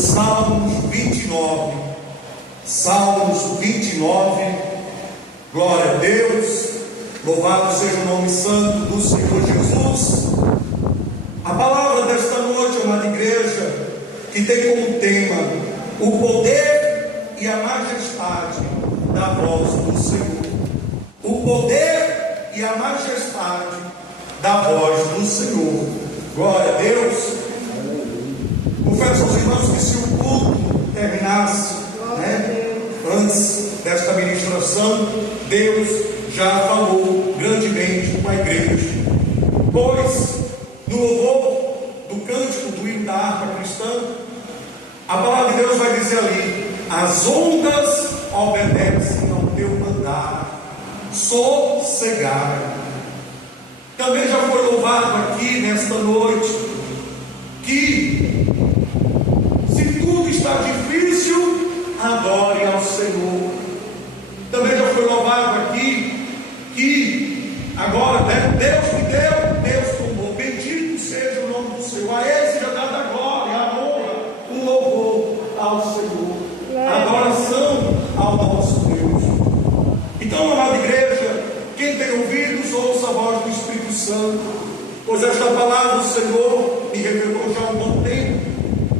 Salmos 29. Salmos 29. Glória a Deus. Louvado seja o nome santo do Senhor Jesus. A palavra desta noite, amada igreja, que tem como tema o poder e a majestade da voz do Senhor. O poder e a majestade da voz do Senhor. Glória a Deus. Confesso aos irmãos que se o culto terminasse antes desta ministração, Deus já falou grandemente com a igreja. Pois no louvor do cântico do hino da harpa cristã, a palavra de Deus vai dizer ali: as ondas obedecem ao teu mandar, sossegai. Também já foi louvado aqui nesta noite que, se tudo está difícil, adore ao Senhor. Também já foi louvado aqui que agora Deus me deu, Deus tomou. Bendito seja o nome do Senhor. A Ele seja dada a glória, a honra, o louvor ao Senhor, a adoração ao nosso Deus. Então, amada igreja, quem tem ouvidos, ouça a voz do Espírito Santo, pois esta palavra do Senhor me revelou já há um bom tempo,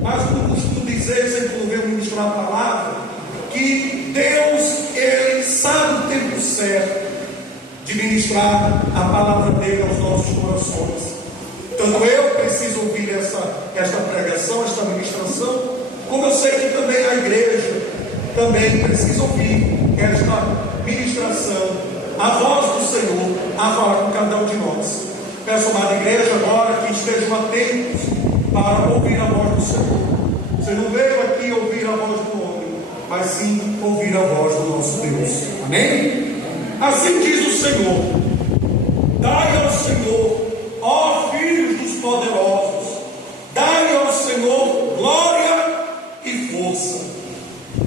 mas como costumo dizer, sempre que eu venho ministrar a palavra, que Deus, Ele sabe o tempo certo de ministrar a palavra dele aos nossos corações. Tanto eu preciso ouvir esta pregação, esta ministração, como eu sei que também a igreja também precisa ouvir esta ministração, a voz do Senhor a falar com cada um de nós. Peço, amada igreja, agora que estejam atentos para ouvir a voz do Senhor. Você não veio aqui ouvir a voz do homem, mas sim ouvir a voz do nosso Deus. Amém? Assim diz o Senhor: dai ao Senhor, ó filhos dos poderosos, dai ao Senhor glória e força.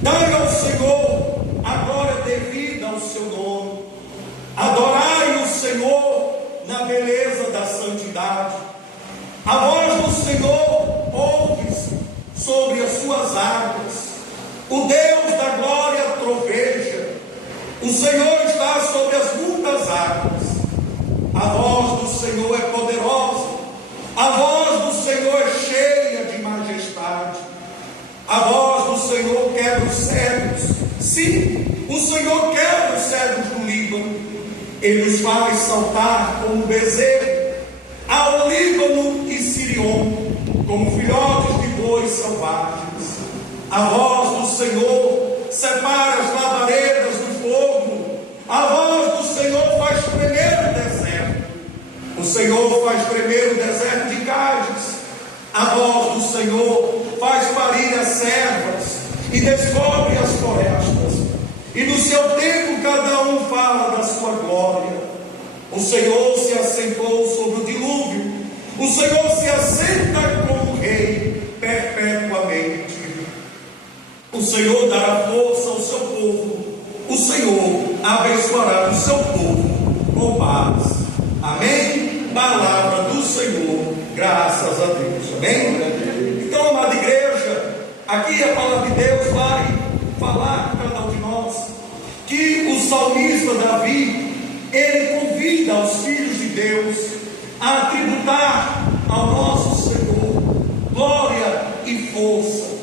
Dai ao Senhor a glória devida ao seu nome. Adorai o Senhor na beleza da santidade. A voz do Senhor ouve-se sobre as suas águas. O Deus da glória troveja. O Senhor está sobre as muitas águas. A voz do Senhor é poderosa. A voz do Senhor é cheia de majestade. A voz do Senhor quebra os cedros. Sim, o Senhor quebra os cedros do Líbano. Ele os faz saltar como bezerro ao Líbano e Sirion, como filhotes de bois selvagens. A voz do Senhor separa as lavaredas do fogo. A voz do Senhor faz tremer o deserto. O Senhor faz tremer o deserto de Cádiz. A voz do Senhor faz parir as servas e descobre as florestas. E no seu tempo cada um fala da sua glória. O Senhor se assentou sobre o dilúvio. O Senhor se assenta como rei perpetuamente. O Senhor dará força ao seu povo. O Senhor abençoará o seu povo com paz. Amém? Palavra do Senhor. Graças a Deus. Amém? Então, amada igreja, aqui a palavra de Deus vai falar com cada um de nós que o salmista Davi, ele convida os filhos de Deus a tributar ao nosso Senhor glória e força.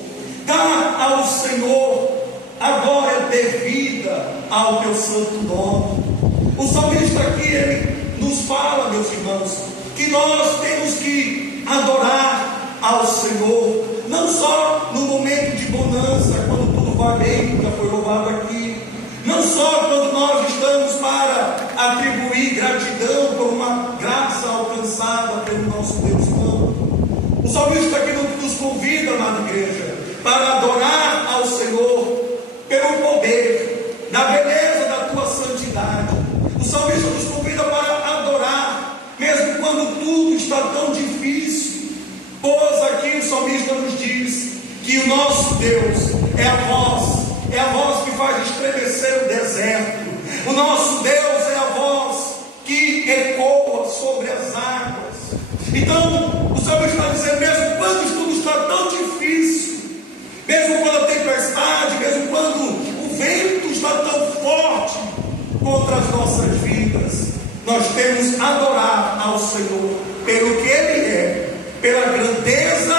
Dá ao Senhor a glória devida ao teu santo nome. O salmista aqui, ele nos fala, meus irmãos, que nós temos que adorar ao Senhor, não só no momento de bonança, quando tudo vai bem, já foi louvado aqui, não só quando nós estamos para atribuir gratidão por uma graça alcançada pelo nosso Deus Santo. O salmista aqui nos convida, amada igreja, para adorar ao Senhor pelo poder, na beleza da tua santidade. O salmista nos convida para adorar, mesmo quando tudo está tão difícil. Pois aqui o salmista nos diz que o nosso Deus é a voz que faz estremecer o deserto. O nosso Deus é a voz que ecoa sobre as águas. Então, o salmista está dizendo, mesmo quando tudo está tão difícil, Senhor pelo que Ele é, pela grandeza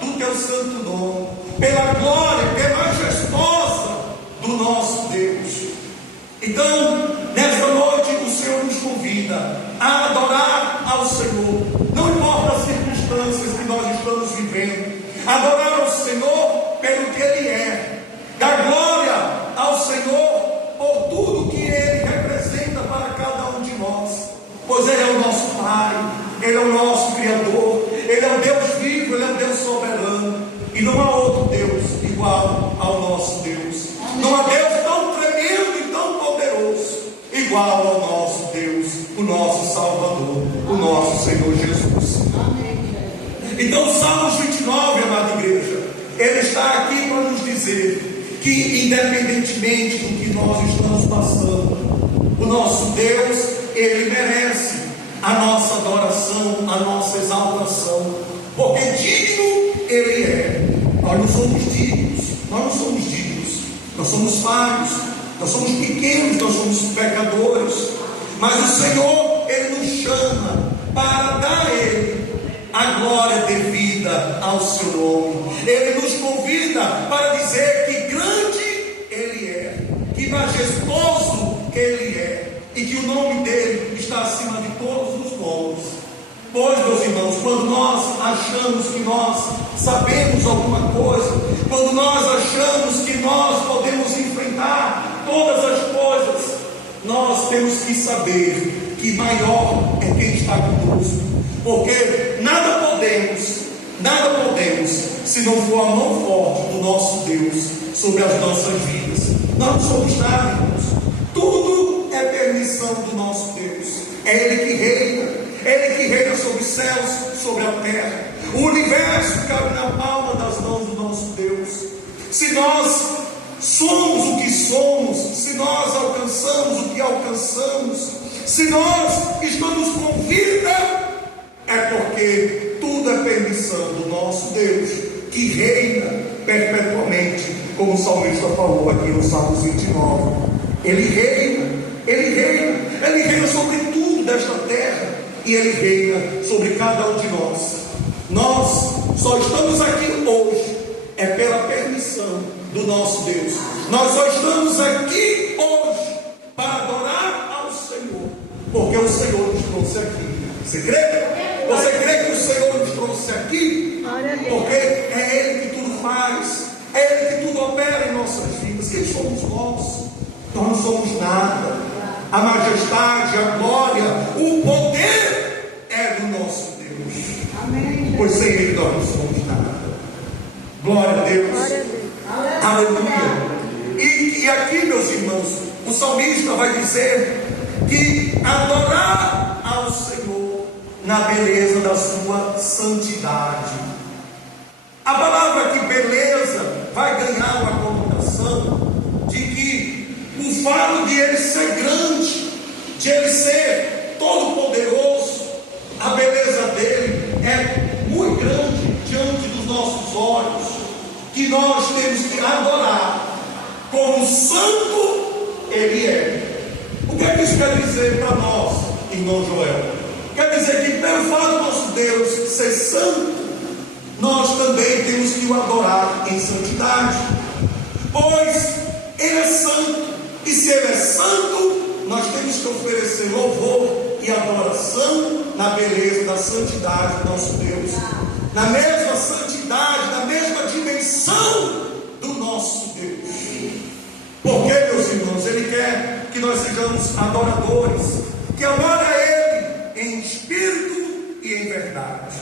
do Teu santo nome, pela glória que é majestosa do nosso Deus. Então, nesta noite, o Senhor nos convida a adorar ao Senhor, não importa as circunstâncias que nós estamos vivendo, adorar ao Senhor pelo que Ele é, dar glória ao Senhor por tudo que Ele representa para cada um de nós, pois Ele é o nosso Pai, Ele é o nosso Criador, Ele é o Deus vivo, Ele é o Deus soberano, e não há outro Deus igual ao nosso Deus. Não há Deus tão tremendo e tão poderoso igual ao nosso Deus, o nosso Salvador, o nosso Senhor Jesus. Então o Salmos 29, amada igreja, ele está aqui para nos dizer que, independentemente do que nós estamos passando, o nosso Deus, Ele merece a nossa adoração, a nossa exaltação, porque digno Ele é. Nós não somos dignos, nós somos falhos, nós somos pequenos, nós somos pecadores, mas o Senhor, Ele nos chama para dar a Ele a glória devida ao seu nome. Ele nos convida para dizer que grande Ele é, que majestoso Ele é, e que o nome dele está acima de todos os nomes. Pois, meus irmãos, quando nós achamos que nós sabemos alguma coisa, quando nós achamos que nós podemos enfrentar todas as coisas, nós temos que saber que maior é quem está conosco, porque nada podemos, se não for a mão forte do nosso Deus sobre as nossas vidas. Nós não somos nada, irmãos. Tudo é permissão do nosso Deus. É Ele que reina sobre os céus, sobre a terra. O universo cabe na palma das mãos do nosso Deus. Se nós somos o que somos, se nós alcançamos o que alcançamos, se nós estamos com vida, é porque tudo é permissão do nosso Deus, que reina perpetuamente, como o salmista falou aqui no Salmos 29. Ele reina sobre tudo desta terra, e Ele reina sobre cada um de nós. Nós só estamos aqui hoje é pela permissão do nosso Deus. Nós só estamos aqui hoje para adorar ao Senhor, porque o Senhor nos trouxe aqui. Você crê? Você crê que o Senhor nos trouxe aqui? Porque é Ele que tudo faz, é Ele que tudo opera em nossas vidas. Quem somos nós? Nós não somos nada. A majestade, a glória, o poder é do nosso Deus. Amém. Pois sem Ele nós não somos nada. Glória a Deus. Glória a Deus. Aleluia. E aqui, meus irmãos, o salmista vai dizer que adorar ao Senhor na beleza da sua santidade. A palavra aqui, beleza, vai ganhar uma conotação de que o fato de Ele ser grande, de Ele ser todo-poderoso, a beleza dele é muito grande diante dos nossos olhos, que nós temos que adorar como santo Ele é. O que é que isso quer dizer para nós, irmão Joel? Quer dizer que pelo fato do nosso Deus ser santo, nós também temos que o adorar em santidade, pois Ele é santo, e se Ele é santo, nós temos que oferecer louvor e adoração na beleza da santidade do nosso Deus, na mesma santidade, na mesma dimensão do nosso Deus. Porque, meus irmãos, Ele quer que nós sejamos adoradores, que adore a Ele em espírito e em verdade.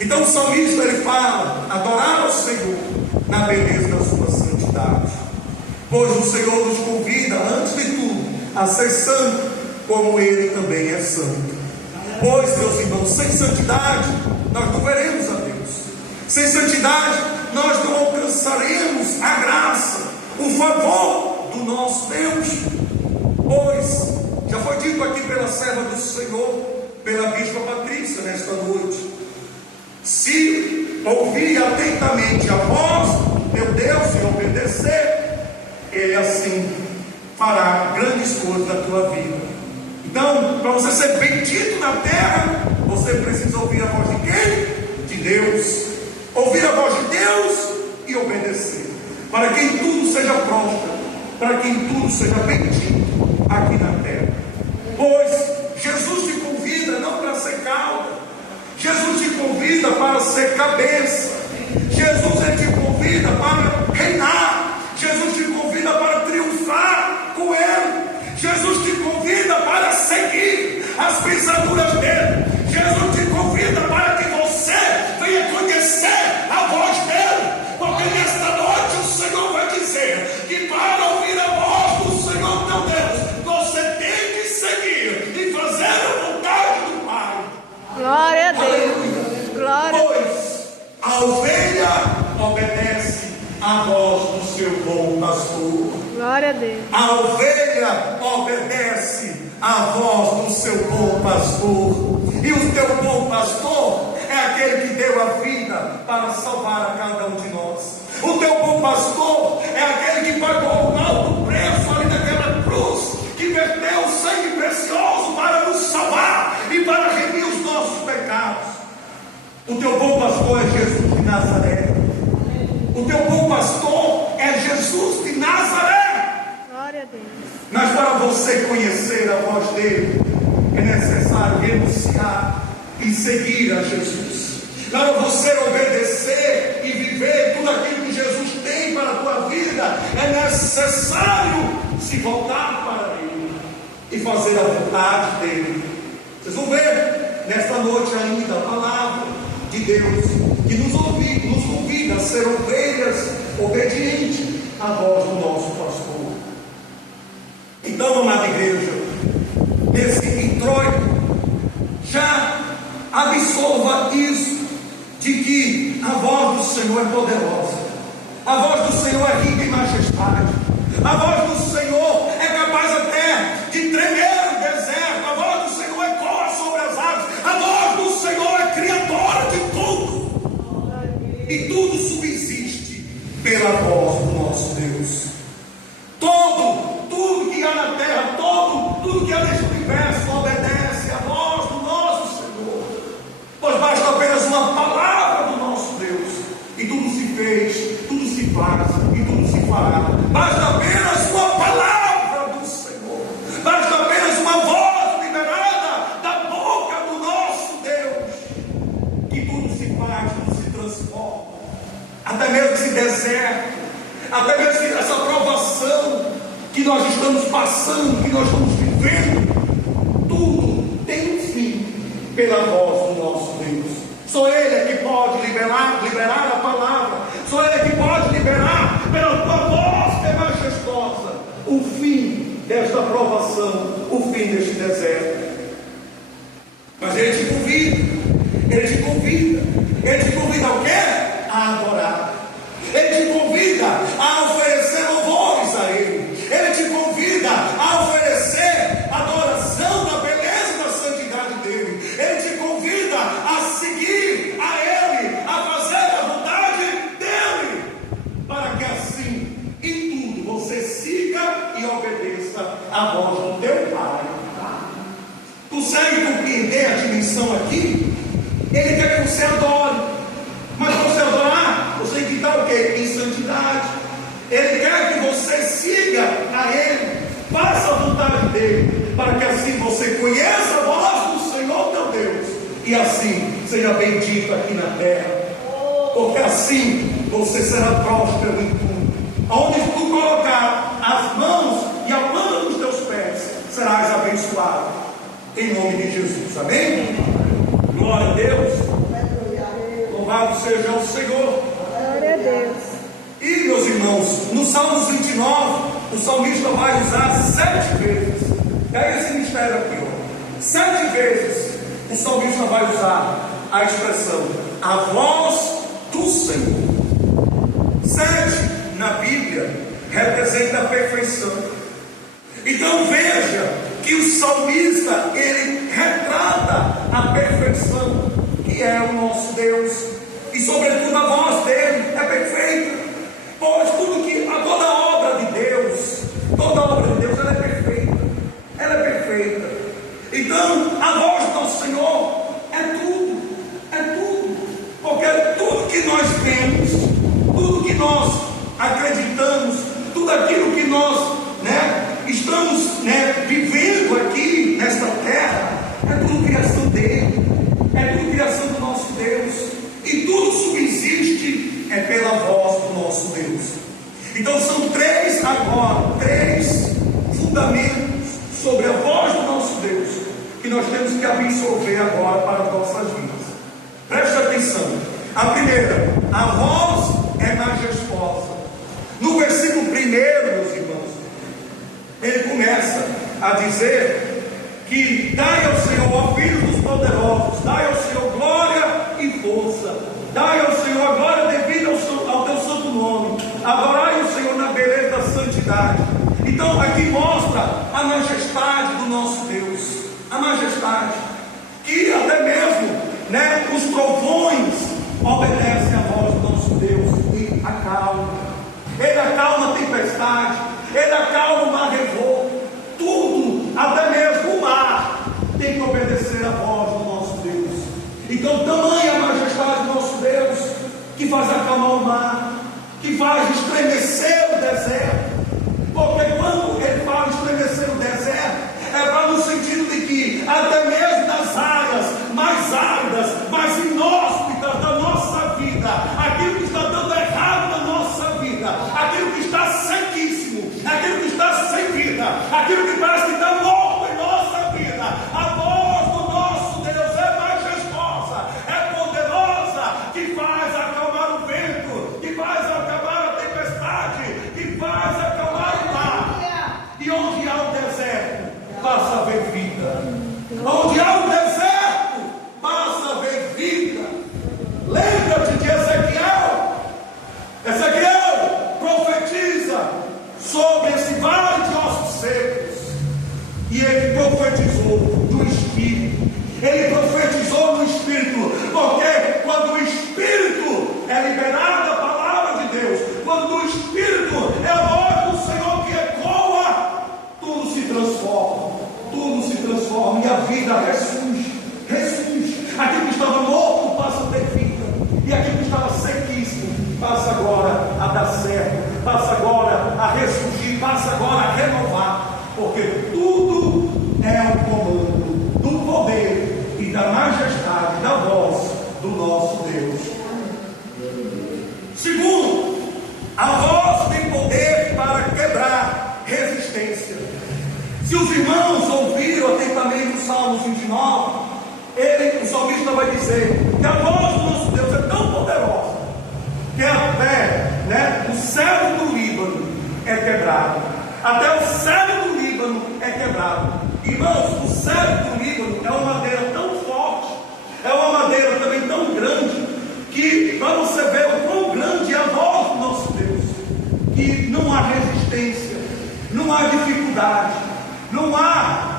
Então o salmista, ele fala, adorar ao Senhor na beleza da sua santidade, pois o Senhor nos convida, antes de tudo, a ser santo, como Ele também é santo. Pois, meus irmãos, sem santidade nós não veremos a Deus. Sem santidade nós não alcançaremos a graça, o favor do nosso Deus. Pois já foi dito aqui pela serva do Senhor, pela bispa Patrícia, nesta noite: se ouvir atentamente a voz do teu Deus e obedecer, Ele assim fará grandes coisas na tua vida. Então, para você ser bendito na terra, você você precisa ouvir a voz de quem? De Deus. Ouvir a voz de Deus e obedecer, para que em tudo seja próspero, para que em tudo seja bendito aqui na terra. Pois Jesus te convida não para ser cauda, Jesus te convida para ser cabeça. Jesus te convida para reinar. Jesus te convida para triunfar com Ele. Jesus te convida para seguir as pisaduras dele. Jesus te convida para que você venha conhecer a voz dele. Porque nesta noite o Senhor vai dizer que para ouvir a voz do Senhor teu Deus, você tem que seguir e fazer a vontade do Pai. Glória a Deus. Aleluia. Glória. Pois a ovelha obedece à voz do seu bom pastor. Glória a Deus. A ovelha obedece à voz do seu bom pastor. E o teu bom pastor é aquele que deu a vida para salvar a cada um de nós. O teu bom pastor é aquele que pagou um alto preço ali naquela cruz, que verteu o sangue precioso para nos salvar e para remir os nossos pecados. O teu bom pastor é Jesus de Nazaré. O teu bom pastor é Jesus de Nazaré. Glória a Deus. Mas para você conhecer a voz dele, é necessário renunciar e seguir a Jesus. Para você obedecer e viver tudo aquilo que Jesus tem para a tua vida, é necessário se voltar para ele e fazer a vontade dele. Vocês vão ver nesta noite ainda a palavra de Deus que nos convida a ser ovelhas obedientes à voz do nosso pastor. Então, amada igreja, nesse introito, já absorva isso, de que a voz do Senhor é poderosa, a voz do Senhor é rica em majestade, a voz do Senhor é capaz até de tremer o deserto, a voz do Senhor ecoa sobre as águas, a voz do Senhor é criadora de tudo, e tudo subsiste pela voz do nosso Deus. Tudo que há na terra, tudo que há neste universo obedece à voz do nosso Senhor. Pois basta apenas uma palavra do nosso Deus, e tudo se fez, tudo se faz, e tudo se fará. Basta apenas uma palavra do Senhor, basta apenas uma voz liberada da boca do nosso Deus, que tudo se faz, tudo se transforma. Até mesmo esse deserto, até mesmo essa provação que nós estamos passando, que nós estamos vivendo, tudo tem um fim pela voz do nosso Deus. Só Ele é que pode liberar a palavra, só Ele é que pode liberar pela tua voz que é majestosa o fim desta provação, o fim deste deserto. Mas Ele te convida, Ele te convida, Ele te convida ao quê? A adorar. Ele te convida a oferecer louvores a Ele. Ele te convida a oferecer adoração da beleza e da santidade dEle. Ele te convida a seguir a Ele, a fazer a vontade dEle, para que assim, em tudo, você siga e obedeça a voz do teu Pai. Consegue compreender a dimensão aqui? Ele quer que você adore. Mas para você adorar, você tem que estar o quê? Em santidade. Ele quer que você siga a Ele, faça a vontade dEle, para que assim você conheça a voz do Senhor teu Deus, e assim seja bendito aqui na terra, porque assim você será próspero em tudo. Aonde tu colocar as mãos e a planta dos teus pés, serás abençoado, em nome de Jesus. Amém? Glória a Deus. Louvado seja o Senhor. Glória a Deus. E meus irmãos, no Salmos 29, o salmista vai usar 7 vezes. Pega esse mistério aqui, ó. 7 vezes o salmista vai usar a expressão a voz do Senhor. 7 na Bíblia representa a perfeição. Então veja que o salmista, ele retrata a perfeição que é o nosso Deus, e sobretudo a voz dele é perfeita. Pois toda obra de Deus, ela é perfeita. Ela é perfeita. Então a voz do Senhor é tudo. acreditamos, tudo aquilo que nós estamos vivendo aqui nesta terra, é tudo criação dele, é tudo criação do nosso Deus, e tudo subsiste pela voz do nosso Deus. Então são três fundamentos sobre a voz do nosso Deus que nós temos que absorver agora para as nossas vidas. Preste atenção. A primeira, a voz é majestosa. No versículo 1, meus irmãos, ele começa a dizer que dai ao Senhor, ó filhos dos poderosos, dai ao Senhor glória e força, dai ao Senhor a glória devida ao teu santo nome, adorai o Senhor na beleza da santidade. Então aqui mostra a majestade do nosso Deus, a majestade, que até mesmo os trovões obedecem à voz do nosso Deus e acalma. Ele acalma a tempestade, ele acalma o mar revolto, tudo, até mesmo o mar tem que obedecer à voz do nosso Deus. Então tamanha a majestade do nosso Deus, que faz acalmar o mar, que faz estremecer o deserto. Porque quando ele fala estremecer o deserto, é para no sentido de que até mesmo nas áreas mais áridas, mais inóspitas da nossa vida, aquilo que está dando errado na nossa vida, aquilo que está sequíssimo, aquilo que está sem vida, aquilo que parece que está morto em nossa vida, a voz do nosso Deus é majestosa, é poderosa, que faz acalmar o vento, que faz acalmar a tempestade, que faz acalmar o mar. E onde há o deserto, passa a haver vida. Onde há o deserto, passa a haver vida. Lembra-te de Ezequiel. Ezequiel profetiza sobre esse vale de ossos secos, e ele profetizou do Espírito. Ele profetizou no Espírito, porque quando o Espírito é liberado da palavra de Deus, quando o Espírito é a voz do Senhor que ecoa, tudo se transforma, e a vida ressurge. Aquilo que estava morto passa a ter vida, e aquilo que estava sequíssimo passa agora a dar certo, passa agora a ressurgir, passa agora a renovar, porque tudo é o comando do poder e da majestade da voz do nosso Deus. Segundo, a voz tem poder para quebrar resistência. Se os irmãos ouviram atentamente o Salmo 29, o salmista vai dizer que a voz do nosso Deus é tão poderosa que até o cedro do Líbano é quebrado. Até o cedro do Líbano é quebrado. Irmãos, o cedro do Líbano é uma madeira tão forte, é uma madeira também tão grande, que para você ver o quão grande é a voz do nosso Deus, que não há resistência, não há dificuldade, não há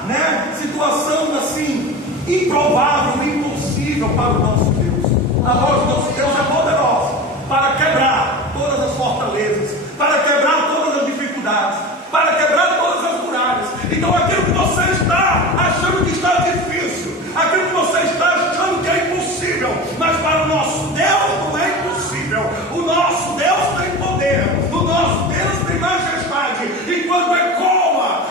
situação assim improvável, impossível para o nosso Deus. A voz do nosso Deus é poderosa para quebrar todas as fortalezas, para quebrar todas as dificuldades, para quebrar todas as muralhas. Então aquilo que você está achando que está difícil, aquilo que você está achando que é impossível, mas para o nosso Deus não é impossível. O nosso Deus tem poder, o nosso Deus tem majestade, e quando ecoa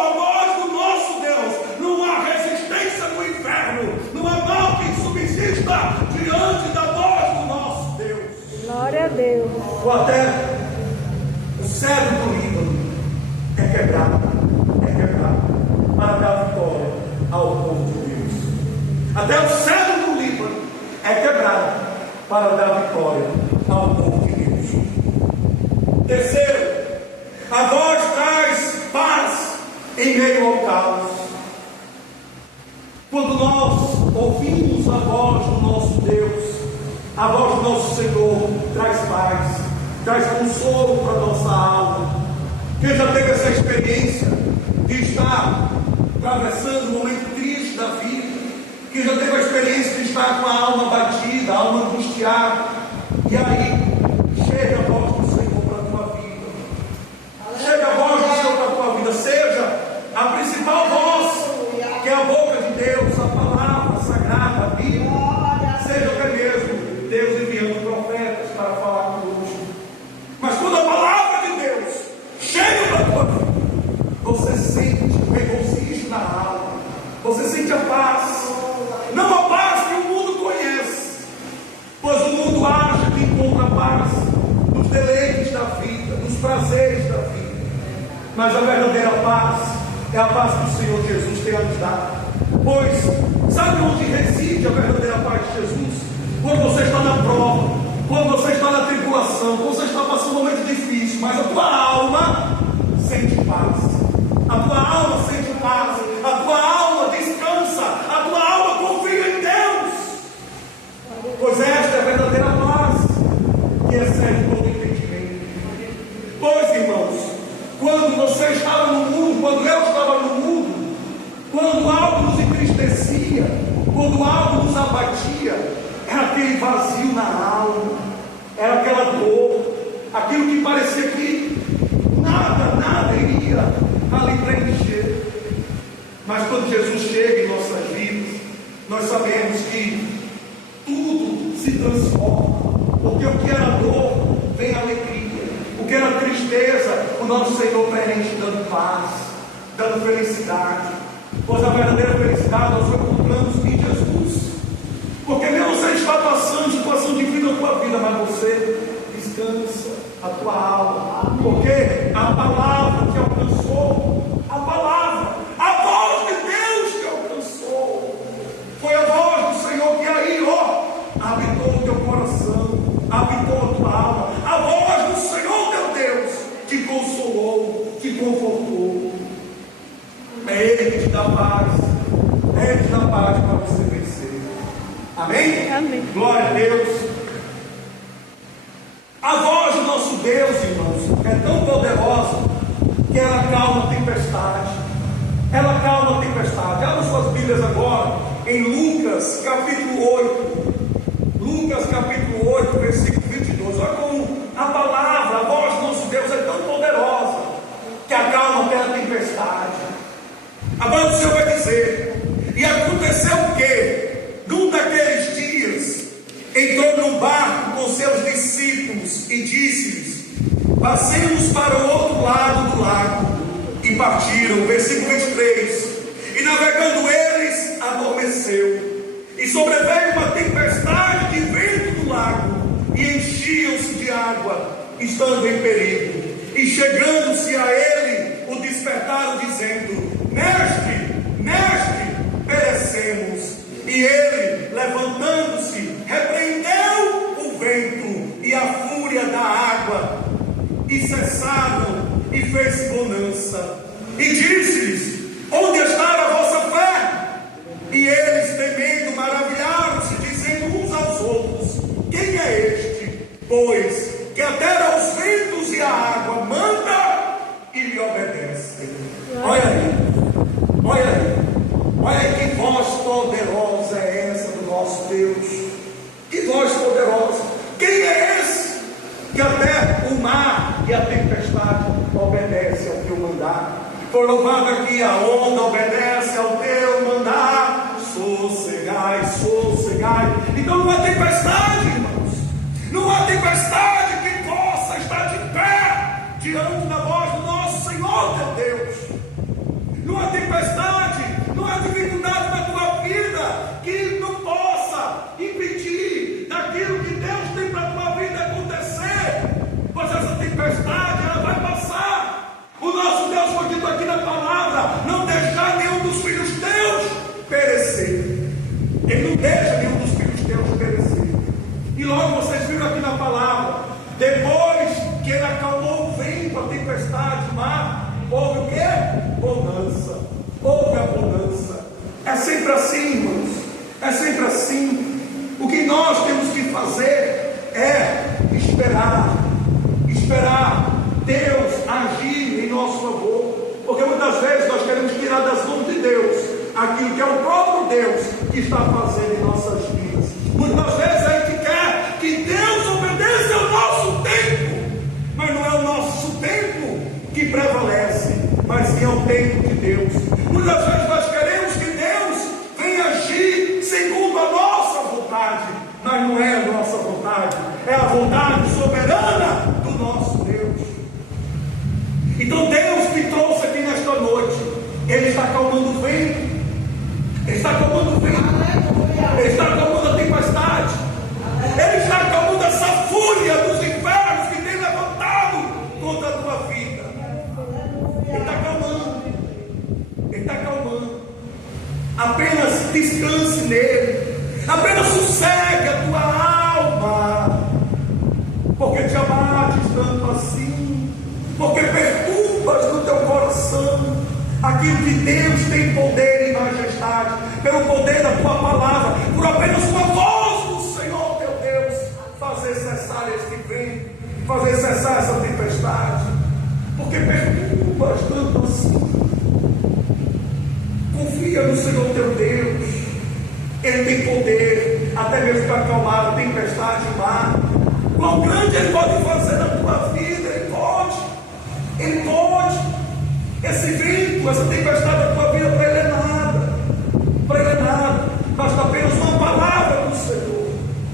a voz do nosso Deus, não há resistência no inferno, não há mal que subsista diante da voz do nosso Deus. Glória a Deus. Ou até o cedro do Líbano é quebrado para dar vitória ao povo de Deus. Até o cedro do Líbano é quebrado para dar vitória ao povo de Deus. Terceiro, a voz traz paz em meio ao caos. Quando nós ouvimos a voz do nosso Deus, a voz do nosso Senhor traz paz, traz consolo para a nossa alma. Quem já teve essa experiência de estar atravessando um momento triste da vida, quem já teve a experiência de estar com a alma batida, a alma angustiada, e aí chega a voz do Senhor para a tua vida, chega a voz do Senhor para a tua vida, seja a principal voz, que é a boca de Deus, a palavra sagrada, a Bíblia, seja até mesmo Deus enviando profetas para falar conosco. deleites da vida, nos prazeres da vida. Mas a verdadeira paz é a paz que o Senhor Jesus tem a nos dar. Pois, sabe onde reside a verdadeira paz de Jesus? Quando você está na prova, quando você está na tribulação, quando você está passando um momento difícil, mas a tua alma sente paz. A tua alma sente paz. A tua alma descansa. A tua alma confia em Deus. Pois esta é a verdadeira paz que excede todo entendimento. Pois, irmãos, quando você estava no mundo, quando eu estava no mundo, quando algo nos entristecia, quando algo nos abatia, era aquele vazio na alma, era aquela dor, aquilo que parecia que nada iria ali preencher. Mas quando Jesus chega em nossas vidas, nós sabemos que tudo se transforma, porque o que era dor vem alegria, o que era tristeza, o nosso Senhor preenche dando paz, dando felicidade. Pois a verdadeira felicidade nós encontramos em Jesus. Porque mesmo você está passando situação difícil na tua vida, mas você descansa a tua alma, porque a palavra te alcançou, a palavra, a voz de Deus te alcançou. Foi a voz do Senhor que aí, habitou o teu coração, habitou a tua alma. A voz do Senhor teu Deus te consolou, te confortou. É Ele que te dá paz, é Ele que te dá paz para você vencer. Amém? Amém. Glória a Deus. A voz do nosso Deus, irmãos, é tão poderosa que ela calma a tempestade. Ela calma a tempestade. Abra suas Bíblias agora em Lucas capítulo 8. Lucas capítulo 8, versículo 22. Olha como a palavra, a voz do nosso Deus é tão poderosa que acalma até a tempestade. Agora o Senhor vai dizer: e aconteceu o quê? Num daqueles dias, entrou no barco com seus discípulos e disse-lhes: passemos para o outro lado do lago. E partiram. Versículo 23. E navegando eles, adormeceu. E sobreveio uma tempestade de vento no lago, e enchiam-se de água, estando em perigo. E chegando-se a ele, o despertaram, dizendo: Mestre, mestre, perecemos. E ele, levantando-se, repreendeu o vento e a fúria da água, e cessaram, e fez bonança. E disse-lhes: onde está a vossa fé? E eles, temendo, maravilharam-se, dizendo uns aos outros: quem é este, pois, que até aos ventos e à água manda e lhe obedece? Olha aí, olha aí. Olha que voz poderosa é essa do nosso Deus. Que voz poderosa. Quem é esse que até o mar e a tempestade obedecem ao teu mandar? Foi louvado aqui: a onda obedece ao teu mandar. Sossegai, sossegai. Então não há tempestade, irmãos, não há tempestade que possa estar de pé diante da voz do nosso Senhor teu Deus. Não há tempestade, não há dificuldade na tua vida que não possa impedir daquilo que Deus tem para a tua vida acontecer. Pois essa tempestade, ela vai passar. O nosso Deus foi dito aqui na palavra: não deixar nenhum dos filhos teus perecer. Ele não deixa nenhum dos filhos teus perecer. E logo vocês viram aqui na palavra, depois que ele acalmou o vento, a tempestade, o mar, houve o quê? Bonança. Houve a bonança. É sempre assim, irmãos. É sempre assim. O que nós temos que fazer é esperar. Esperar Deus agir em nosso favor. Porque muitas vezes nós queremos tirar das mãos de Deus aquilo que é o próprio Deus que está fazendo em nossas vidas. Muitas vezes a gente quer que Deus obedeça ao nosso tempo, mas não é o nosso tempo que prevalece, mas sim é o tempo de Deus. Muitas vezes nós queremos que Deus venha agir segundo a nossa vontade, mas não é a nossa vontade, é a vontade soberana do nosso Deus. Então Deus me trouxe aqui nesta noite, Ele está acalmando o vento, Ele está acalmando o vento, Ele está acalmando a tempestade, porque perturbas no teu coração aquilo que Deus tem poder e majestade, pelo poder da tua palavra, por apenas uma voz do Senhor teu Deus, fazer cessar este vento, fazer cessar essa tempestade, porque perturbas tanto assim. Confia no Senhor teu Deus, Ele tem poder até mesmo para acalmar a tempestade do mar. Quão grande Ele pode fazer na tua vida? Ele pode. Esse vento, essa tempestade da tua vida, para Ele é nada. Para Ele é nada. Basta apenas uma palavra do Senhor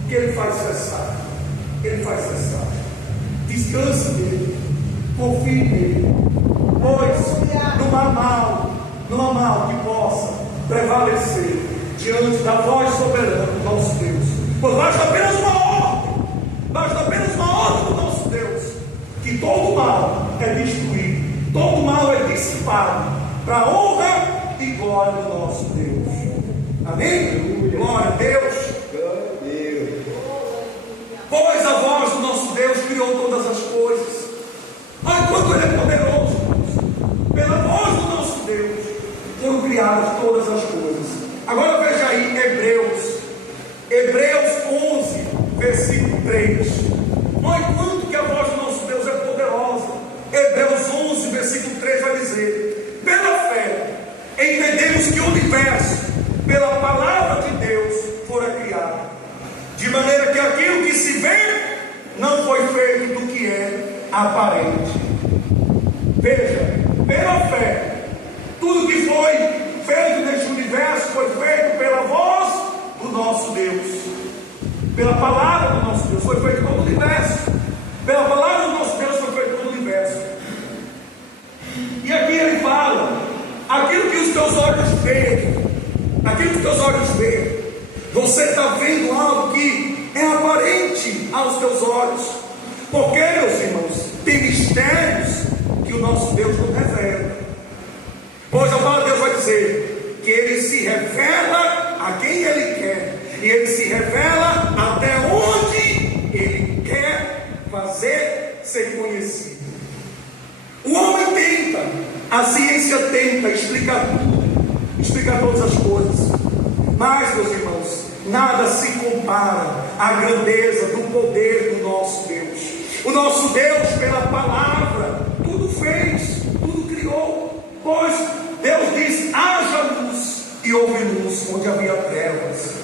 que Ele faz cessar. Ele faz cessar. Descanse nele. Confie nele. Pois não há mal que possa prevalecer diante da voz soberana do nosso Deus. Pois basta apenas uma ordem do nosso Deus, que todo mal é destruído, todo mal é dissipado, para a honra e glória do nosso Deus. Amém? Glória a Deus. Pois a voz do nosso Deus criou todas as coisas. Olha quanto Ele é poderoso, irmãos. Pela voz do nosso Deus foram criadas todas as coisas. Agora veja aí Hebreus 11, versículo 3. Olha quanto que a voz do nosso Deus é poderosa. Hebreus 11, versículo 3 vai dizer: pela fé entendemos que o universo, pela palavra de Deus, fora criado, de maneira que aquilo que se vê não foi feito do que é aparente. Veja, pela fé, tudo que foi feito neste universo foi feito pela voz do nosso Deus, pela palavra do nosso Deus, foi feito todo o universo. Pela palavra do nosso Deus foi feito todo o universo. E aqui ele fala: aquilo que os teus olhos veem, aquilo que os teus olhos veem, você está vendo algo que é aparente aos teus olhos. Porque, meus irmãos, tem mistérios que o nosso Deus não revela. Pois a palavra de Deus vai dizer que Ele se revela a quem Ele quer, e Ele se revela até onde Ele quer fazer ser conhecido. O homem tenta, a ciência tenta explicar tudo, explicar todas as coisas, mas, meus irmãos, nada se compara à grandeza do poder do nosso Deus. O nosso Deus, pela palavra, tudo fez, tudo criou. Pois Deus diz: haja luz, e houve luz onde havia trevas.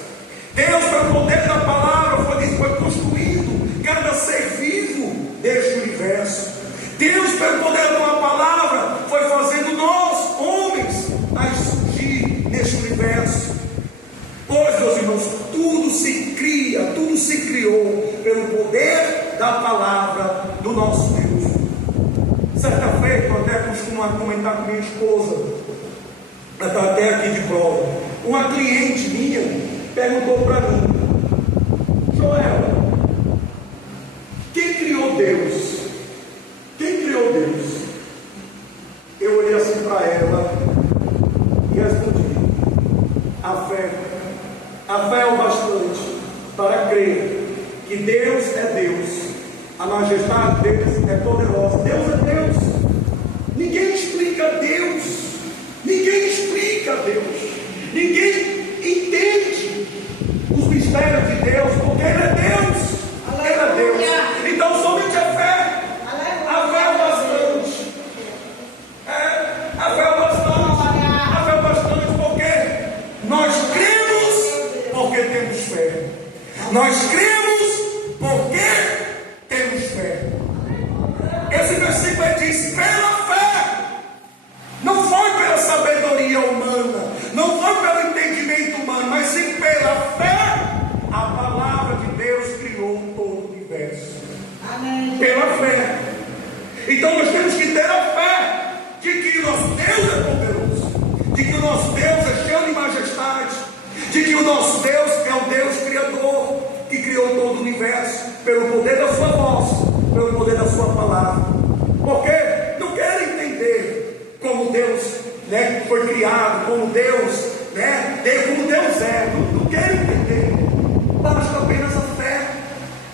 Deus, pelo poder da palavra, foi construindo cada ser vivo deste universo. Deus, pelo poder da palavra, foi fazendo nós, homens, a surgir neste universo. Pois, meus irmãos, tudo se cria, tudo se criou pelo poder da palavra do nosso Deus. Certa feita, eu até costumo comentar com minha esposa, ela está até aqui de prova. Uma cliente minha perguntou para mim: Joel, quem criou Deus? Quem criou Deus? Eu olhei assim para ela e respondi: a fé. A fé é o bastante para crer que Deus é Deus, a majestade de Deus é poderosa. Deus é Deus. Ninguém explica Deus. Ninguém explica Deus. Ninguém entende os mistérios de Deus, porque Ele é Deus. Ele é Deus. Então somente a fé. A fé é o bastante. A fé é o bastante. A fé é o bastante porque nós cremos porque temos fé. Nós cremos porque temos fé. Esse versículo diz: pela fé. Não foi pela sabedoria humana, não foi pelo entendimento humano, mas sim pela fé. A palavra de Deus criou todo o universo. Amém. Pela fé. Então nós temos que ter a fé de que o nosso Deus é poderoso, de que o nosso Deus é cheio de majestade, de que o nosso Deus é o Deus Criador, que criou todo o universo, pelo poder da sua voz, pelo poder da sua palavra. Porque não quero entender como Deus, foi criado, como Deus, como Deus é. Não quero entender. Basta apenas a fé.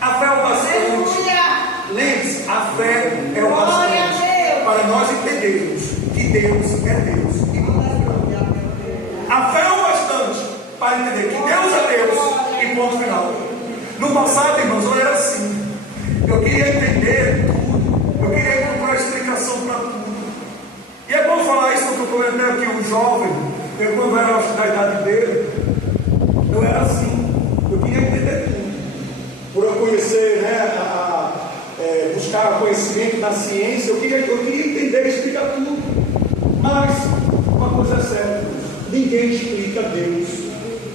A fé é o bastante. Lembre-se, a fé é o bastante. para nós entendermos que Deus é Deus. A fé é o bastante para entender que Deus é Deus e ponto final. No passado, irmãos, eu era assim. Eu queria entender tudo. Eu queria encontrar explicação para tudo. E é bom falar isso porque eu comentei aqui um jovem. Eu, quando era da idade dele, eu era assim. Eu queria entender tudo. Por eu conhecer, buscar conhecimento na ciência, eu queria entender e explicar tudo. Mas uma coisa é certa: ninguém explica Deus.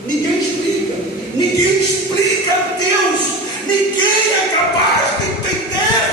Ninguém explica. Ninguém explica Deus. Ninguém é capaz de entender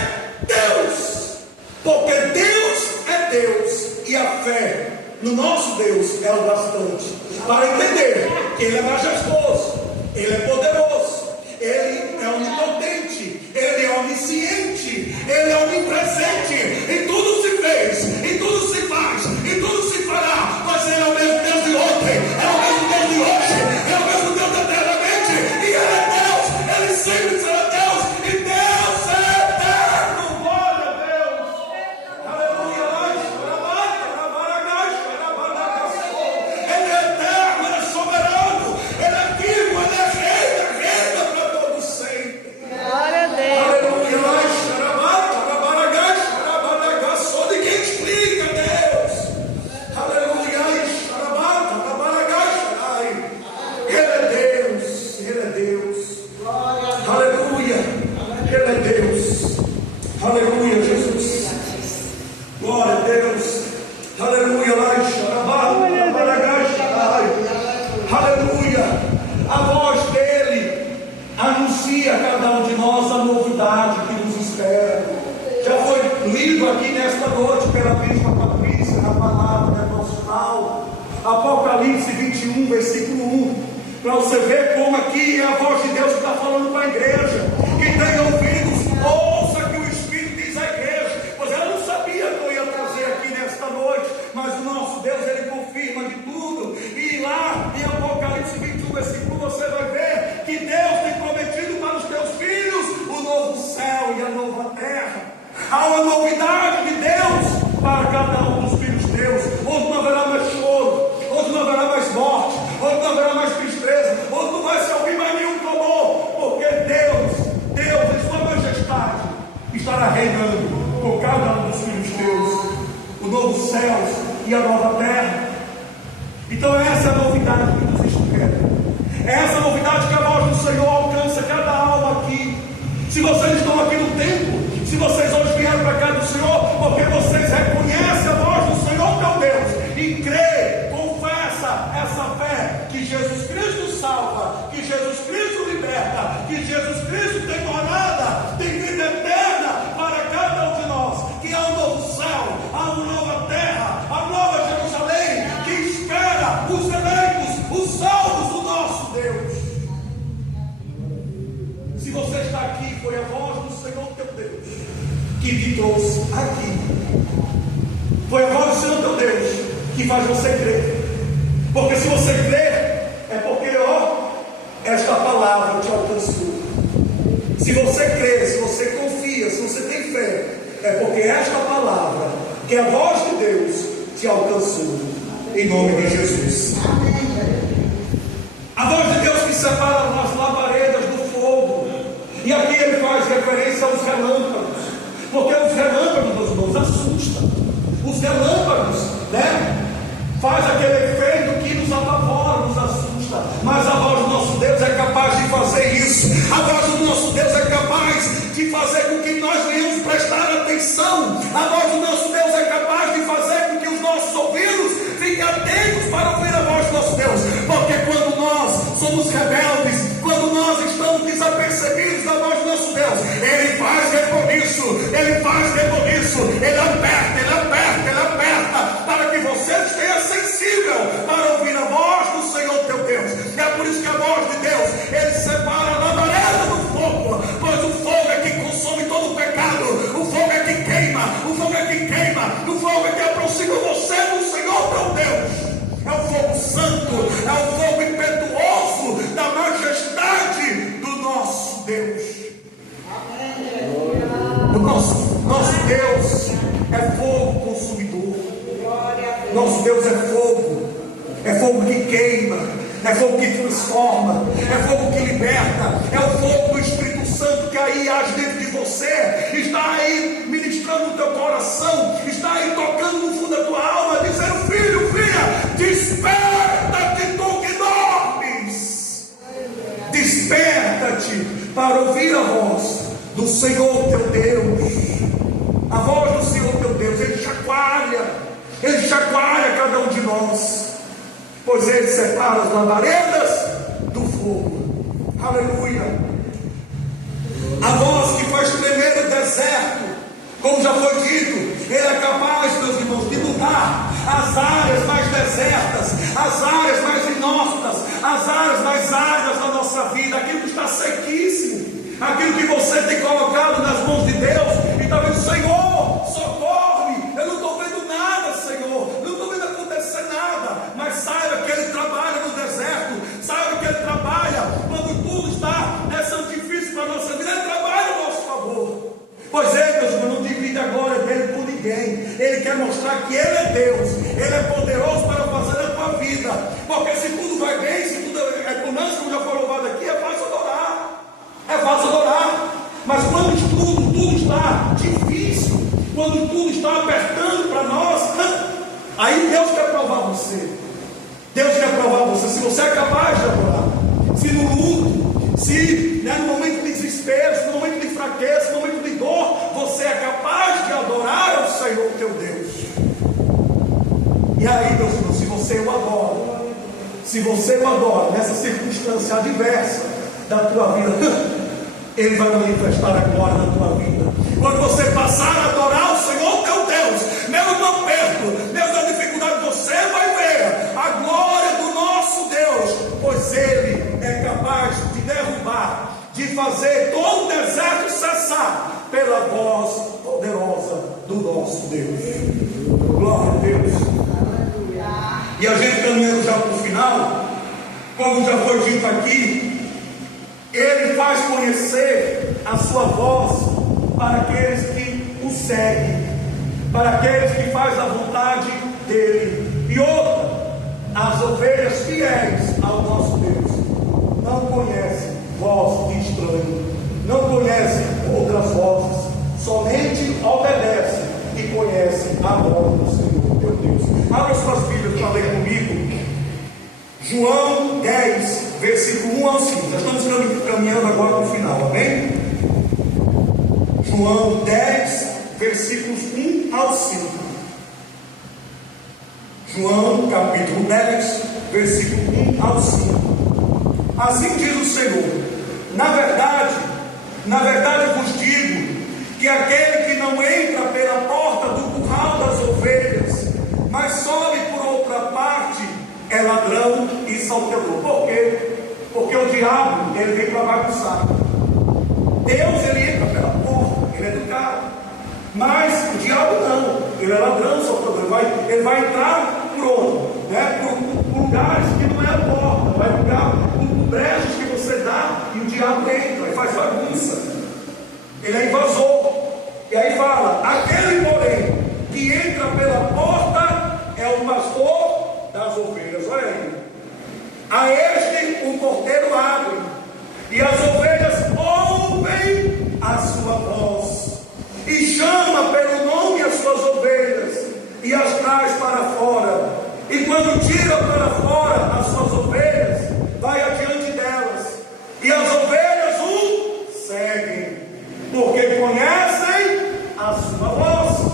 Deus. Porque Deus é Deus. E a fé no nosso Deus é o bastante para entender que Ele é majestoso, Ele é poderoso, Ele é onipotente, Ele é onisciente, Ele é onipresente. Em tudo se fez, em tudo se faz, em tudo se fará. Mas Ele é o mesmo Deus de ontem, é o mesmo Deus de hoje, é o mesmo Deus eternamente. E Ele é Deus, Ele sempre será Deus. E Deus é eterno. Glória a Deus. Aleluia. Ele é eterno, Ele é soberano, Ele é vivo, Ele é rei, reina para todos sempre. Glória a Deus. Ninguém explica Deus. Aleluia. Ele é Deus. Ele é Deus. Aleluia. Ele é Deus. Aleluia, Jesus. Glória a Deus. Aleluia. Aleluia. A voz dele anuncia a cada um de nós a novidade que nos espera. Já foi lido aqui nesta noite pela bispa Patrícia na palavra devocional, Apocalipse 21, versículo 1, para você ver como aqui é a voz de Deus que está falando para a igreja. Quem tem ouvidos, ouça que o Espírito diz à igreja. Pois ela não sabia que eu ia trazer aqui nesta noite, mas o nosso Deus, Ele confirma de tudo. E lá em Apocalipse 21, versículo 1, você vai ver que Deus tem prometido para os teus filhos o novo céu e a nova terra. Há uma novidade de Deus para cada um dos filhos de Deus. Onde não haverá mais choro, onde não haverá mais morte, onde não haverá mais tristeza, onde não vai se ouvir mais nenhum clamor, porque Deus em sua majestade estará reinando por cada um dos filhos de Deus, o novo céu e a nova terra. Então essa é a novidade que nos espera. É essa novidade que a voz do Senhor alcança cada alma aqui. Se vocês estão aqui no templo, se vocês hoje vieram para cá do Senhor, porque vocês reconhecem a voz do Senhor teu Deus, e crê, confessa essa fé, que Jesus Cristo salva, que Jesus Cristo liberta, que Jesus Cristo tem morada, tem vida eterna para cada um de nós, que há um novo céu, há uma nova terra, a nova Jerusalém, que espera os eleitos, os salvos do nosso Deus. Se você está aqui, foi a voz do Senhor teu Deus que te trouxe aqui. Foi a voz do Senhor teu Deus que faz você crer. Porque se você crer, é porque esta palavra te alcançou. Se você crê, se você confia, se você tem fé, é porque esta palavra, que é a voz de Deus, te alcançou. Em nome de Jesus. A voz de Deus que separa as labaredas do fogo. E aqui ele faz referência aos relâmpagos, porque os relâmpagos, meus irmãos, assustam. Os relâmpagos, faz aquele efeito que nos apavora, nos assusta. Mas a voz do nosso Deus é capaz de fazer isso. A voz do nosso Deus é capaz de fazer com que nós venhamos prestar atenção. A voz do nosso Deus é capaz de fazer com que os nossos ouvidos fiquem atentos para ouvir a voz do nosso Deus. Porque quando nós somos rebeldes, quando nós estamos desapercebidos da voz do nosso Deus, Ele faz reboliço, Ele aperta, para que você esteja sensível para ouvir a voz do Senhor teu Deus. É por isso que a voz de Deus, Ele separa a labareda do fogo, pois o fogo é que consome todo o pecado, o fogo é que queima, o fogo é que Deus é fogo consumidor. Nosso Deus é fogo que queima, é fogo que transforma, é fogo que liberta, é o fogo do Espírito Santo que aí age dentro de você, está aí ministrando o teu coração, está aí tocando no fundo da tua alma, dizendo: filho, filha, desperta-te tu que dormes, desperta-te para ouvir a voz do Senhor teu Deus, a voz do Senhor teu Deus. Ele chacoalha cada um de nós, pois Ele separa as labaredas do fogo. Aleluia. A voz que faz tremer o deserto, como já foi dito, Ele é capaz, meus irmãos, de mudar as áreas mais desertas, as áreas mais inóspitas, as áreas mais áridas da nossa vida, aquilo que está sequíssimo, aquilo que você tem colocado nas mãos de Deus, e está vendo: Senhor, socorre, eu não estou vendo nada, Senhor, não estou vendo acontecer nada. Mas saiba que Ele trabalha no deserto, saiba que Ele trabalha quando tudo está sendo difícil para a nossa vida. Ele trabalha a nosso favor, pois Ele, meus irmãos, não divide a glória dele com ninguém. Ele quer mostrar que Ele é Deus, Ele é poderoso para fazer a tua vida, porque se tudo vai bem, se tudo é bonança, como já foi louvado aqui, é fácil adorar. Mas quando tudo está difícil, quando tudo está apertando para nós, aí Deus quer provar você. Deus quer provar você se você é capaz de adorar, se no luto, se no momento de desespero, no momento de fraqueza, no momento de dor, você é capaz de adorar ao Senhor teu Deus. E aí, meus irmãos, se você o adora nessa circunstância adversa da tua vida, Ele vai manifestar a glória na tua vida. Quando você passar a adorar o Senhor teu Deus, mesmo não perto, mesmo na dificuldade, você vai ver a glória do nosso Deus, pois Ele é capaz de derrubar, de fazer todo o deserto cessar pela voz poderosa do nosso Deus. Glória a Deus. E a gente caminhando já para o final, como já foi dito aqui, Ele faz conhecer a sua voz para aqueles que o seguem, para aqueles que fazem a vontade dele. E outra, as ovelhas fiéis ao nosso Deus não conhecem voz de estranho, não conhecem outras vozes, somente obedecem e conhecem a voz do Senhor teu Deus. Abra suas Bíblias para ler comigo João 10, versículo 1 ao 5. Nós estamos caminhando agora para o final, amém? João 10, versículos 1 ao 5. João capítulo 10, versículo 1 ao 5. Assim diz o Senhor: na verdade vos digo, que aquele que não entra pela porta do curral das ovelhas, mas sobe por outra parte, é ladrão e salteador. Por quê? Porque o diabo, ele vem para bagunçar. Deus, ele entra pela porta, ele é educado. Mas o diabo não, ele é ladrão, salteador. Ele vai entrar por onde? Por lugares que não é a porta, vai entrar por brechas que você dá, e o diabo entra e faz bagunça. Ele é invasor. E aí fala: aquele, porém, que entra pela porta é o pastor das ovelhas. Olha aí. A este o porteiro abre, e as ovelhas ouvem a sua voz, e chama pelo nome as suas ovelhas, e as traz para fora. E quando tira para fora as suas ovelhas, vai adiante delas, e as ovelhas o seguem, porque conhecem a sua voz.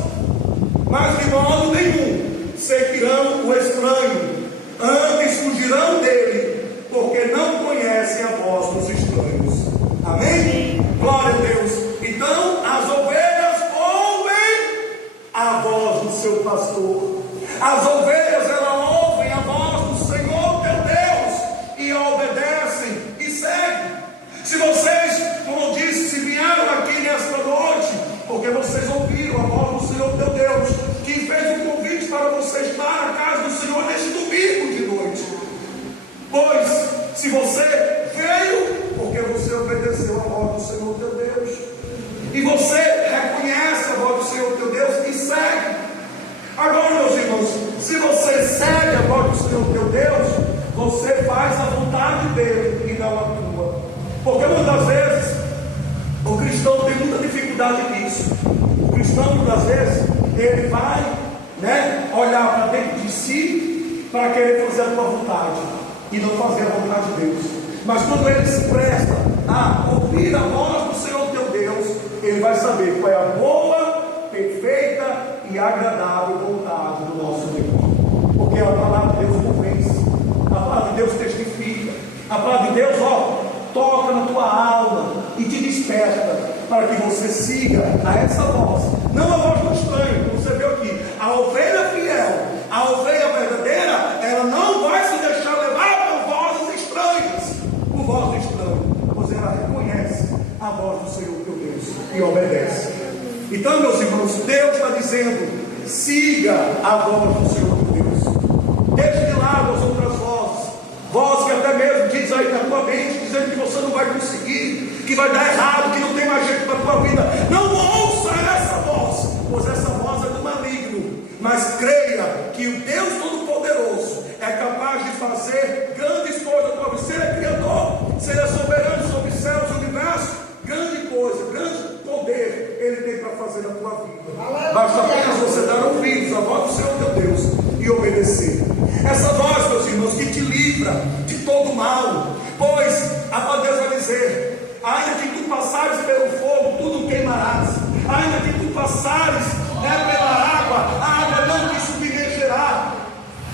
Mas de modo nenhum seguirão o estranho, antes fugirão dele, porque não conhecem a voz dos estranhos. Amém? Glória a Deus. Então as ovelhas ouvem a voz do seu pastor. As ovelhas, elas ouvem a voz do Senhor teu Deus e obedecem e seguem. Se vocês, como eu disse, se vieram aqui nesta noite, porque vocês ouviram a voz do Senhor teu Deus, que fez um convite para você estar na casa do Senhor neste domingo de noite. Pois, se você veio, porque você obedeceu a voz do Senhor teu Deus, e você reconhece a voz do Senhor teu Deus, você faz a vontade dele e não a tua. Porque muitas vezes o cristão tem muita dificuldade nisso. O cristão muitas vezes ele vai, olhar para dentro de si para querer fazer a tua vontade e não fazer a vontade de Deus. Mas quando ele se presta a ouvir a voz do Senhor teu Deus, ele vai saber qual é a boa, perfeita e agradável vontade do nosso Deus. Porque a palavra de Deus convence, a palavra de Deus testifica, a palavra de Deus toca na tua alma e te desperta para que você siga a essa voz, não a voz do estranho, como você viu aqui. A ovelha fiel, a ovelha verdadeira, ela não vai se deixar levar por vozes estranhas, por voz do estranho, pois ela reconhece a voz do Senhor teu Deus e obedece. Então, meus irmãos, Deus está dizendo: siga a voz do Senhor teu Deus, deixe de lado as outras vozes que até mesmo diz aí na tua mente, dizendo que você não vai conseguir, que vai dar errado, que não tem mais jeito para a tua vida. Não ouça essa voz, pois essa voz é do maligno. Mas creia que o Deus Todo-Poderoso é capaz de fazer grandes coisas na tua vida. Se Ele é Criador, se Ele é soberano sobre os céus e o universo, grande coisa, grande poder Ele tem para fazer na tua vida. Basta apenas você dar ouvidos à voz do Senhor teu Deus e obedecer. Essa voz, meus irmãos, que te livra de todo mal, pois a palavra Deus vai dizer: ainda que tu passares pelo fogo, tu não queimarás, ainda que tu passares pela água, a água não te submergerá,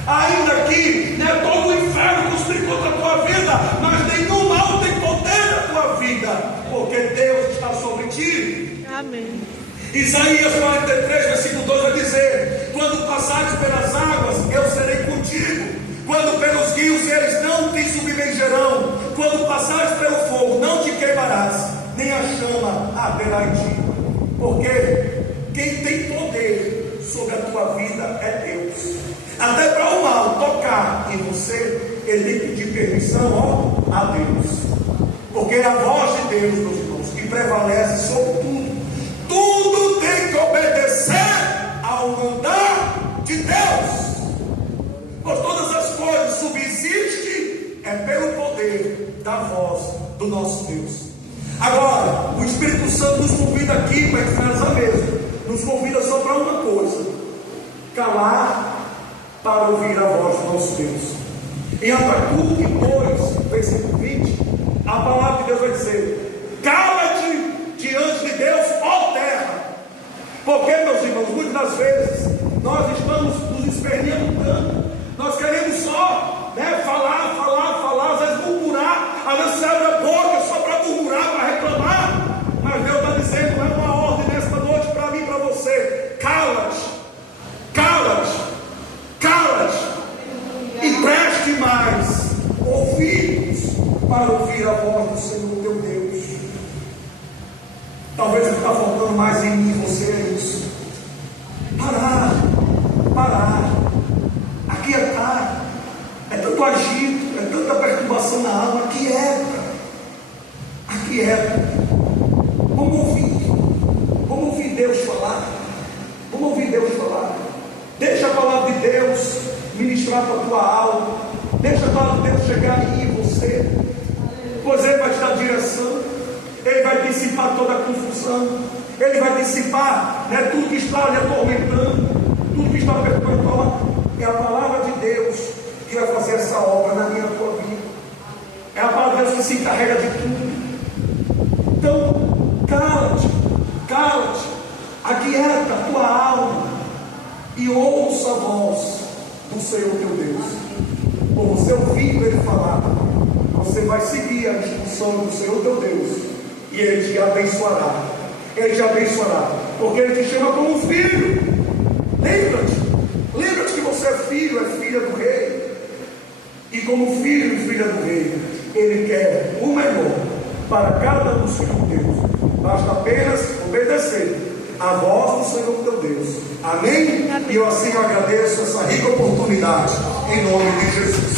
ainda que todo o inferno conspire contra a tua vida, mas nenhum mal tem poder na tua vida, porque Deus está sobre ti. Amém. Isaías 43, versículo 2 vai dizer: quando passares pelas águas, eu serei contigo. Quando pelos rios, eles não te submergerão. Quando passares pelo fogo, não te queimarás, nem a chama arderá em ti. Porque quem tem poder sobre a tua vida é Deus. Até para o mal tocar em você, ele tem que pedir permissão a Deus. Porque é a voz de Deus, meus irmãos, que prevalece sobre tudo. Tudo tem que obedecer ao mandar de Deus. Pois todas as coisas subsistem pelo poder da voz do nosso Deus. Agora, o Espírito Santo nos convida aqui para entrar na mesa. Nos convida só para uma coisa: calar para ouvir a voz do nosso Deus. Em Abacuque 2, versículo 20, a palavra de Deus vai dizer: cala-te diante de Deus, ó terra. Porque, meus irmãos, muitas das vezes nós estamos nos esperneando tanto. Nós queremos só falar, às vezes murmurar, às vezes se abre a boca só para murmurar, para reclamar. Mas Deus está dizendo, é uma ordem nesta noite para mim e para você: cala-te, cala-te, cala-te, e preste mais ouvidos para ouvir a voz do Senhor teu Deus. Talvez o que está faltando mais em mim e você é isso: parar, aquietar. É tanto agito, é tanta perturbação na alma. Aquieta. Vamos ouvir Deus falar. Deixa a palavra de Deus ministrar para a tua alma. Deixa a palavra de Deus chegar em você, pois Ele vai te dar direção. Ele vai dissipar toda a confusão. Ele vai dissipar tudo que está lhe atormentando, tudo que está perturbando. É a palavra de Deus que vai fazer essa obra na minha tua vida. É a palavra de Deus que se encarrega de tudo. Então, cala-te, aquieta a tua alma e ouça a voz do Senhor teu Deus. Por você ouvindo Ele falar, você vai seguir a instrução do Senhor teu Deus, e Ele te abençoará. Porque Ele te chama como filho. Lembra-te que você é filho, é filha do rei. E como filho e filha do rei, Ele quer o melhor para cada um dos filhos de Deus. Basta apenas obedecer a voz do Senhor teu Deus. Amém? E eu assim agradeço essa rica oportunidade, em nome de Jesus.